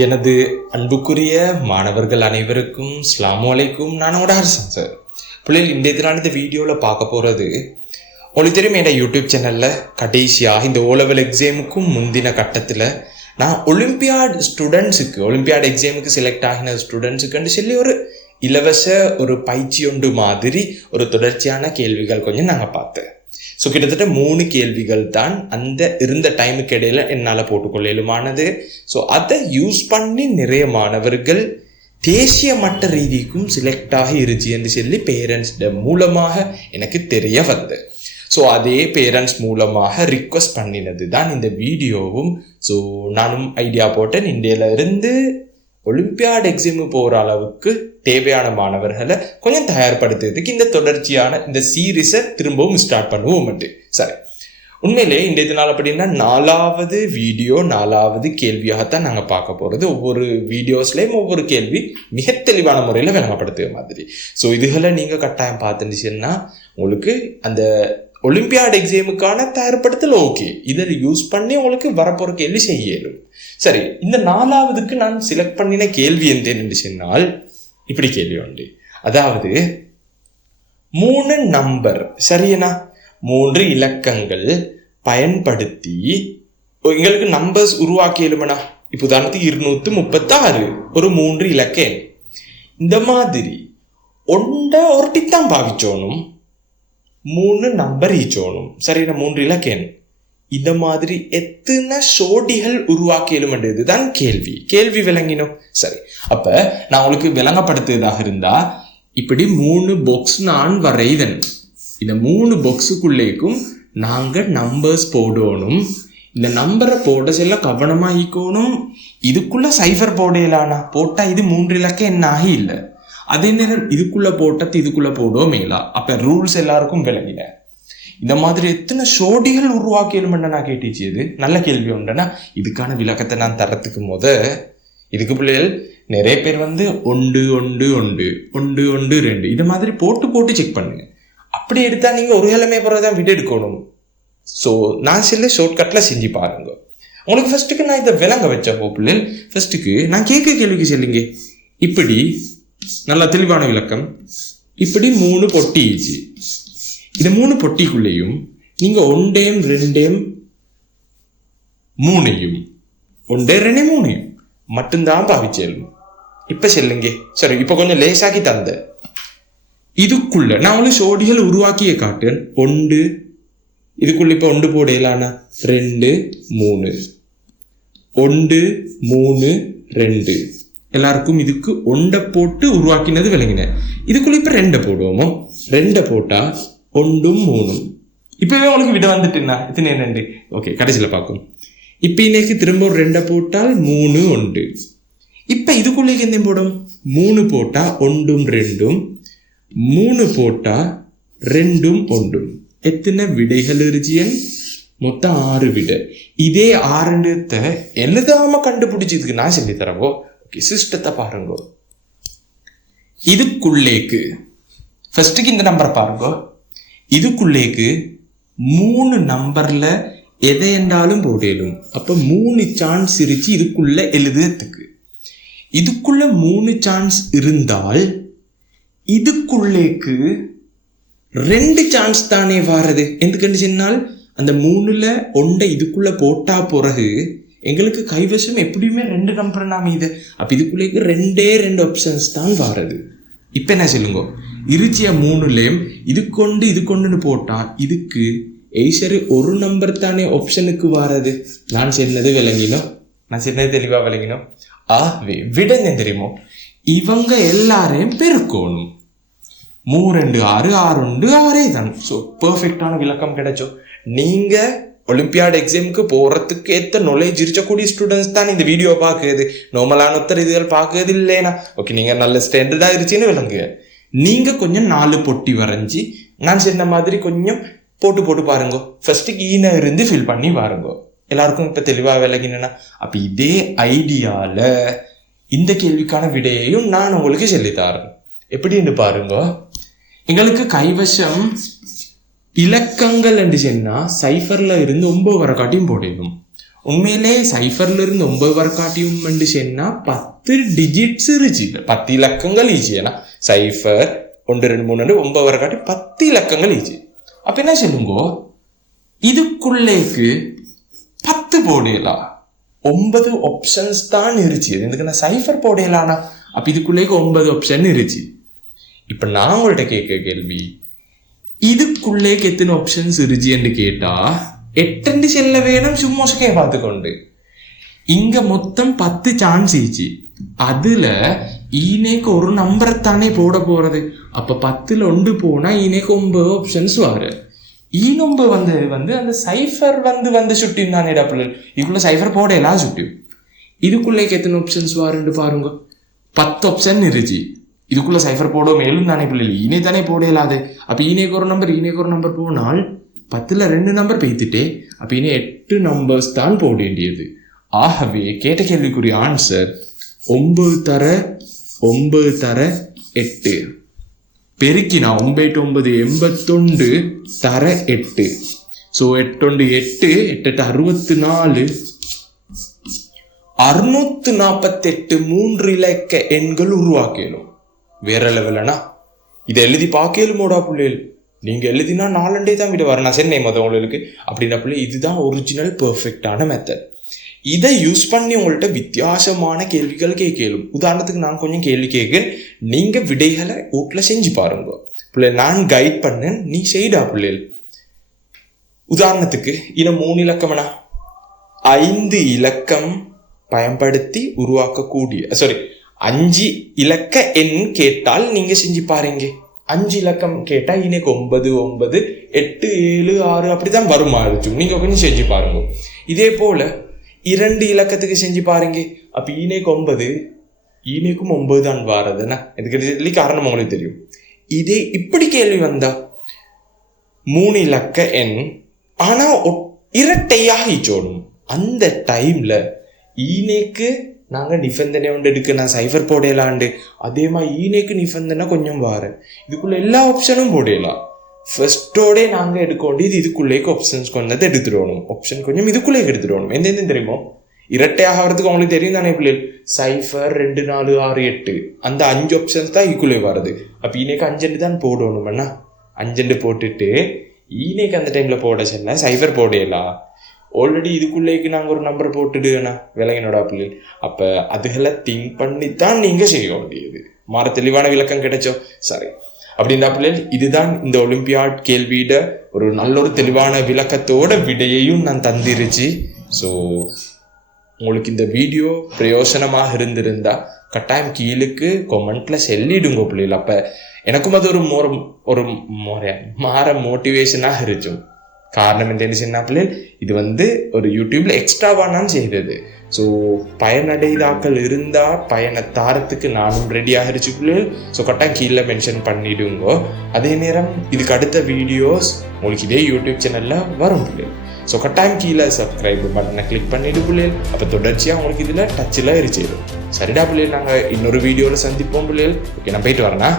எனது அன்புக்குரிய மாணவர்கள் அனைவருக்கும் அஸ்ஸலாமு அலைக்கும். நான் உங்களோட ஹர்ஷன் சார். பிள்ளைகள் இன்றைய தினம் இந்த வீடியோவில் பார்க்க போகிறது, உங்களுக்கு தெரியும் என்னோட யூடியூப் சேனலில் கடைசியாக இந்த ஓலெவல் எக்ஸாமுக்கும் முந்தின கட்டத்தில் நான் ஒலிம்பியாட் எக்ஸாமுக்கு செலக்ட் ஆகின ஸ்டூடெண்ட்ஸுக்குன்னு சொல்லி ஒரு இலவச ஒரு பயிற்சி ஒன்று மாதிரி ஒரு தொடர்ச்சியான கேள்விகள் கொஞ்சம் நாங்கள் பார்த்தேன். ஸோ கிட்டத்தட்ட 3 கேள்விகள் தான் அந்த இருந்த டைமுக்கு இடையில என்னால் போட்டுக்கொள்ளலுமானது. ஸோ அதை யூஸ் பண்ணி நிறைய மாணவர்கள் தேசிய மட்ட ரீதிக்கும் செலக்ட் ஆகி இருச்சு என்று சொல்லி பேரண்ட்ஸ் மூலமாக எனக்கு தெரிய வந்து. ஸோ அதே பேரண்ட்ஸ் மூலமாக ரிக்வஸ்ட் பண்ணினது தான் இந்த வீடியோவும். ஸோ நானும் ஐடியா போட்டேன், இந்தியாவில் இருந்து ஒலிம்பியாட் எக்ஸாமு போகிற அளவுக்கு தேவையான மாணவர்களை கொஞ்சம் தயார்படுத்துறதுக்கு இந்த தொடர்ச்சியான இந்த சீரீஸை திரும்பவும் ஸ்டார்ட் பண்ணுவோம். சரி, உண்மையிலே இன்றைய தினம் அப்படின்னா 4வது வீடியோ 4வது கேள்வியாகத்தான் நாங்கள் பார்க்க போகிறது. ஒவ்வொரு வீடியோஸ்லேயும் ஒவ்வொரு கேள்வி மிக தெளிவான முறையில் விளங்கப்படுத்துகிற மாதிரி. ஸோ இதுகளை நீங்கள் கட்டாயம் பார்த்துச்சுன்னா உங்களுக்கு அந்த ஒலிம்பியாட் எக்ஸாமுக்கான தயார்படுத்தல் ஓகே, இதை யூஸ் பண்ணி உங்களுக்கு வரப்போகிற கேள்வி செய்யலும். சரி, இந்த 4வதுக்கு நான் செலக்ட் பண்ணின கேள்வி என்று சொன்னால் இப்படி கேள்வி உண்டு. அதாவது 3 நம்பர், சரியா 3 இலக்கங்கள் பயன்படுத்தி எங்களுக்கு நம்பர்ஸ் உருவாக்கியலுமனா. இப்போ உதாரணத்துக்கு 236 ஒரு 3 இலக்கம். இந்த மாதிரி ஒருட்டித்தான் பாவிச்சோனும் 3 நம்பர் ஈச்சோனும், சரியா 3 இலக்கம். இந்த மாதிரி எத்தனை சோடிகள் உருவாக்கியலும்ன்றது தான் கேள்வி விளங்கினோம். சரி, அப்ப நான் உங்களுக்கு விளங்கப்படுத்துவதாக இருந்தா இப்படி 3 பாக்ஸ் நான் வரைதன். இந்த 3 பாக்ஸுக்குள்ளேக்கும் நாங்க நம்பர்ஸ் போடணும். இந்த நம்பரை போட செல்ல கவனமா ஈக்கணும். இதுக்குள்ள சைஃபர் போடலானா போட்டா இது 3 இலக்கம் என்ன ஆகி இல்லை. அதே நேரம் இதுக்குள்ள போட்டது இதுக்குள்ள போடுவோம் மேலா. அப்ப ரூல்ஸ் எல்லாருக்கும் விளங்கின. இந்த மாதிரி எத்தனை சோடிகள் உருவாக்கியலுமென்ன நான் கேட்டுச்சு. இது நல்ல கேள்வி உண்டுன்னா இதுக்கான விளக்கத்தை நான் தரத்துக்கு இதுக்கு பிள்ளைகள் நிறைய பேர் 1 1 1 1 1 2 இது மாதிரி போட்டு செக் பண்ணுங்க. அப்படி எடுத்தா நீங்க ஒரு கிழமை பிறகுதான் விட எடுக்கணும். ஸோ நான் சில ஷார்ட்கட்ல செஞ்சு பாருங்க. உங்களுக்கு ஃபர்ஸ்ட்டுக்கு நான் இதை விளங்க வச்சப்போ பிள்ளைகள் ஃபர்ஸ்ட்டுக்கு நான் கேள்விக்கு சொல்லுங்க. இப்படி நல்ல தெளிவான விளக்கம். இப்படி 3 பொட்டிச்சு. இந்த 3 பொட்டிக்குள்ளேயும் நீங்க 1 2 3 1 2 3 மட்டும்தான் பாவிச்சேலும். இப்ப சொல்லுங்க. சரி, இப்ப கொஞ்சம் லேசாக்கி தந்த இதுக்குள்ள நான் உங்களுக்கு சோடிகள் உருவாக்கிய காட்டேன். 1 இதுக்குள்ள இப்ப 1 போடலானா 2 3 1 3 2 எல்லாருக்கும் இதுக்கு 1 போட்டு உருவாக்கினது விளங்கின. இதுக்குள்ள இப்ப 2 போடுவோமோ. 2 போட்டா 1 3 இப்பவே உங்களுக்கு விட வந்துட்டுன்னா இத்தனை 2 ஓகே கடைசியில் பார்க்கும். இப்ப இன்னைக்கு திரும்ப ஒரு 2 போட்டால் 3 1. இப்ப இதுக்குள்ளே என்ன போடும்? 3 போட்டா 1 2 3 போட்டா 2 1. எத்தனை விடைகள் இருச்சியன்? மொத்தம் 6 விடை. இதே 6 எழுதாம கண்டுபிடிச்சதுக்கு நான் சொல்லி தரவோ. சிஸ்டத்தை பாருங்க. இதுக்குள்ளேக்கு ஃபர்ஸ்ட்டுக்கு இந்த நம்பரை பாருங்க. இதுக்குள்ளேக்கு 3 நம்பர்ல எதை என்றாலும் போடலும். அப்ப 3 சான்ஸ் இருச்சு இதுக்குள்ள எழுதுறதுக்கு. இதுக்குள்ள 3 சான்ஸ் இருந்தால் இதுக்குள்ளேக்கு 2 சான்ஸ் தானே வாரது. எதுக்குன்னு சொன்னால் அந்த 3ல 1 இதுக்குள்ள போட்டா பிறகு எங்களுக்கு கைவசம் எப்படியுமே 2 நம்பர் நாம இது. அப்ப இதுக்குள்ளேக்கு 2 ஆப்ஷன்ஸ் தான் வாரது. இப்ப என்ன சொல்லுங்க, இருச்சிய 3லேயும் இதுக்கொண்டுன்னு போட்டா இதுக்கு சரி ஒரு நம்பர் தானே ஆப்ஷனுக்கு வாரது. நான் சொன்னது விளங்கினோம், நான் சொன்னது தெளிவா விளங்கினோம். விடங்க தெரியுமோ, இவங்க எல்லாரையும் பெருக்கணும். 3 2 6 6 2 6 தான். ஸோ பெர்ஃபெக்டான விளக்கம் கிடைச்சோ. நீங்க ஒலிம்பியாட் எக்ஸாமுக்கு போறதுக்கு ஏற்ற நாலேஜ் இருக்கக்கூடிய ஸ்டூடெண்ட்ஸ் தான் இந்த வீடியோ பார்க்குறது. நார்மலான இதுகள் பார்க்கறது இல்லைனா ஓகே, நீங்க நல்ல ஸ்டாண்டர்டா இருச்சுன்னு விளங்குங்க. நீங்க கொஞ்சம் 4 பொட்டி வரைஞ்சி நான் சொன்ன மாதிரி கொஞ்சம் போட்டு பாருங்க. ஃபர்ஸ்ட் ஈன இருந்து ஃபில் பண்ணி பாருங்க. எல்லாருக்கும் இப்ப தெளிவா விளங்கினா. அப்ப இதே ஐடியால இந்த கேள்விக்கான விடையையும் நான் உங்களுக்கு சொல்லித்தரேன். எப்படின்னு பாருங்க. எங்களுக்கு கைவசம் இலக்கங்கள் என்று சொன்னா சைஃபர்ல இருந்து 9 வரை காட்டியும் போடணும். உண்மையிலே சைஃபர்ல இருந்து 9 வரை காட்டியும் சொன்னா 10 டிஜிட்ஸ் இருந்துச்சு, 10 இலக்கங்கள் ஈச்சு. ஏன்னா சைஃபர் 1 2 3 9 வரை காட்டி 10 இலக்கங்கள் ஈச்சு. அப்ப என்ன சொல்லுங்க, இதுக்குள்ளேக்கு 10 போடலாம், 9 ஆப்ஷன்ஸ் தான் இருந்துச்சு. இதுக்கு நான் சைஃபர் போடலானா, அப்ப இதுக்குள்ளேக்கு 9 ஆப்ஷன் இருந்துச்சு. இப்ப நான் உங்கள்கிட்ட கேட்க கேள்வி, இதுக்குள்ளேக்கு எத்தனை ஆப்ஷன்ஸ் இருந்துச்சுன்னு கேட்டா 8 செல்ல வேணும் சும்மா பார்த்துக்கொண்டு. இங்க மொத்தம் 10 சான்ஸ் ஈச்சு. அதுல ஈனேக்கு ஒரு நம்பரை தானே போட போறது. அப்ப 10ல் 1 போனா ஈனேக்கு 9 ஆப்ஷன்ஸ் வரு. ஈனொம்பு வந்து அந்த சைஃபர் வந்து சுட்டின் தானே டப்புல. இதுக்குள்ள சைஃபர் போடலாம் சுட்டி. இதுக்குள்ளேக்கு எத்தனை ஆப்ஷன்ஸ் வருன்னு பாருங்க, 10 ஆப்ஷன் இருந்துச்சு. இதுக்குள்ள சைஃபர் போட மேலும் தானே பிள்ளை, ஈனே தானே போடலாது. அப்ப ஈனேக்கு ஒரு நம்பர் போனால் 10ல் 2 நம்பர் பெய்த்துட்டே, அப்ப இனி 8 நம்பர்ஸ் தான் போட வேண்டியது. ஆகவே கேட்ட கேள்விக்குரிய ஆன்சர் 9 தர 8 பெருக்கினா 9 9 81 தர 8. ஸோ 8 8 8 64 648 3 இலக்க எண்கள் உருவாக்கலும். வேற லெவலனா இதை எழுதி பார்க்கலுமோடா பிள்ளைகள். நீங்க எழுதினா 4 தான் விட வர நான் சென்னை உங்களுக்கு அப்படின்னா பிள்ளை இதுதான் ஒரிஜினல் பெர்ஃபெக்டான மெத்தட். இதை யூஸ் பண்ணி உங்கள்கிட்ட வித்தியாசமான கேள்விகள் கேட்கலும். உதாரணத்துக்கு நான் கொஞ்சம் கேள்வி கேட்க, நீங்க விடைகளை வீட்டில் செஞ்சு பாருங்க பிள்ளை. நான் கைட் பண்ணேன், நீ செய்டா பிள்ளைகள். உதாரணத்துக்கு இன்னும் 3 இலக்கம்னா 5 இலக்கம் பயன்படுத்தி உருவாக்கக்கூடிய 5 இலக்க எண் கேட்டால் நீங்க செஞ்சு பாருங்க. 5 இலக்கம் கேட்டா இன்னைக்கு 9 9 8 7 6 அப்படிதான் வருமா இருக்கும். நீங்க கொஞ்சம் செஞ்சு பாருங்க. இதே போல 2 இலக்கத்துக்கு செஞ்சு பாருங்க. அப்ப ஈனேக்கு 9 ஈனேக்கும் 9 தான் வாரதுன்னா இதுக்கு காரணம் உங்களுக்கு தெரியும். இதே இப்படி கேள்வி வந்தா 3 இலக்க எண் ஆனா இரட்டையாக ஈச்சோடும். அந்த டைம்ல ஈனேக்கு நாங்கள் நிபந்தனை ஒன்று எடுக்க நான் சைஃபர் போடலாண்டு, அதே மாதிரி ஈனேக்கு நிபந்தனை கொஞ்சம் வார. இதுக்குள்ள எல்லா ஆப்ஷனும் போடலாம். ஃபர்ஸ்டோடே நாங்கள் எடுக்க வேண்டியது இதுக்குள்ளேக்கு ஆப்ஷன்ஸ் கொஞ்சம் எடுத்துடணும். ஆப்ஷன் கொஞ்சம் இதுக்குள்ளேக்கு எடுத்துடணும். எந்தெந்த தெரியுமோ இரட்டையாக வரதுக்கு அவங்களுக்கு தெரியும் தானே பிள்ளைகள். சைஃபர் 2 4 6 8 அந்த 5 ஆப்ஷன்ஸ் தான் இதுக்குள்ளே வருது. அப்போ ஈனேக்கு 5 தான் போடணும்னா 5 போட்டுட்டு ஈனேக்கு அந்த டைம்ல போட சொன்னா சைஃபர் போடலாம். ஆல்ரெடி இதுக்குள்ளேக்கு நாங்கள் ஒரு நம்பர் போட்டுடுவேண்ணா விலங்கினோட பிள்ளைகள். அப்போ அதுகளை திங்க் பண்ணித்தான் நீங்கள் செய்ய வேண்டியது. மாற தெளிவான விளக்கம் கிடைச்சோ சரி அப்படின்னா பிள்ளைகள். இதுதான் இந்த ஒலிம்பியாட் கேள்வியிட ஒரு நல்ல ஒரு தெளிவான விளக்கத்தோட விடையையும் நான் தந்திருச்சு. ஸோ உங்களுக்கு இந்த வீடியோ பிரயோசனமாக இருந்திருந்தா கட்டாயம் கீழுக்கு கொமெண்ட்ல சொல்லிடுங்க பிள்ளைகள். அப்போ எனக்கும் அது ஒரு மாற மோட்டிவேஷனாக இருக்கும். காரணம் என்ன சின்ன பிள்ளைகள், இது ஒரு யூடியூப்ல எக்ஸ்ட்ராவா நான் செய்தது. ஸோ பயனடைதாக்கள் இருந்தா பயணத்தாரத்துக்கு நானும் ரெடி ஆகிருச்சு பிள்ளைகள். ஸோ கரெக்டாக கீழே மென்ஷன் பண்ணிடுங்க. அதே நேரம் இதுக்கு அடுத்த வீடியோஸ் உங்களுக்கு இதே யூடியூப் சேனல்ல வரும் பிள்ளைகள். ஸோ கட்டாயம் கீழே சப்ஸ்கிரைப் பட்டனை கிளிக் பண்ணிடு பிள்ளைகள். அப்போ தொடர்ச்சியாக உங்களுக்கு இதில் டச்சில் இருச்சிடும். சரிடா பிள்ளைகள், நாங்கள் இன்னொரு வீடியோவில் சந்திப்போம் பிள்ளைகள். ஓகே, நான் போயிட்டு வரேன்னா.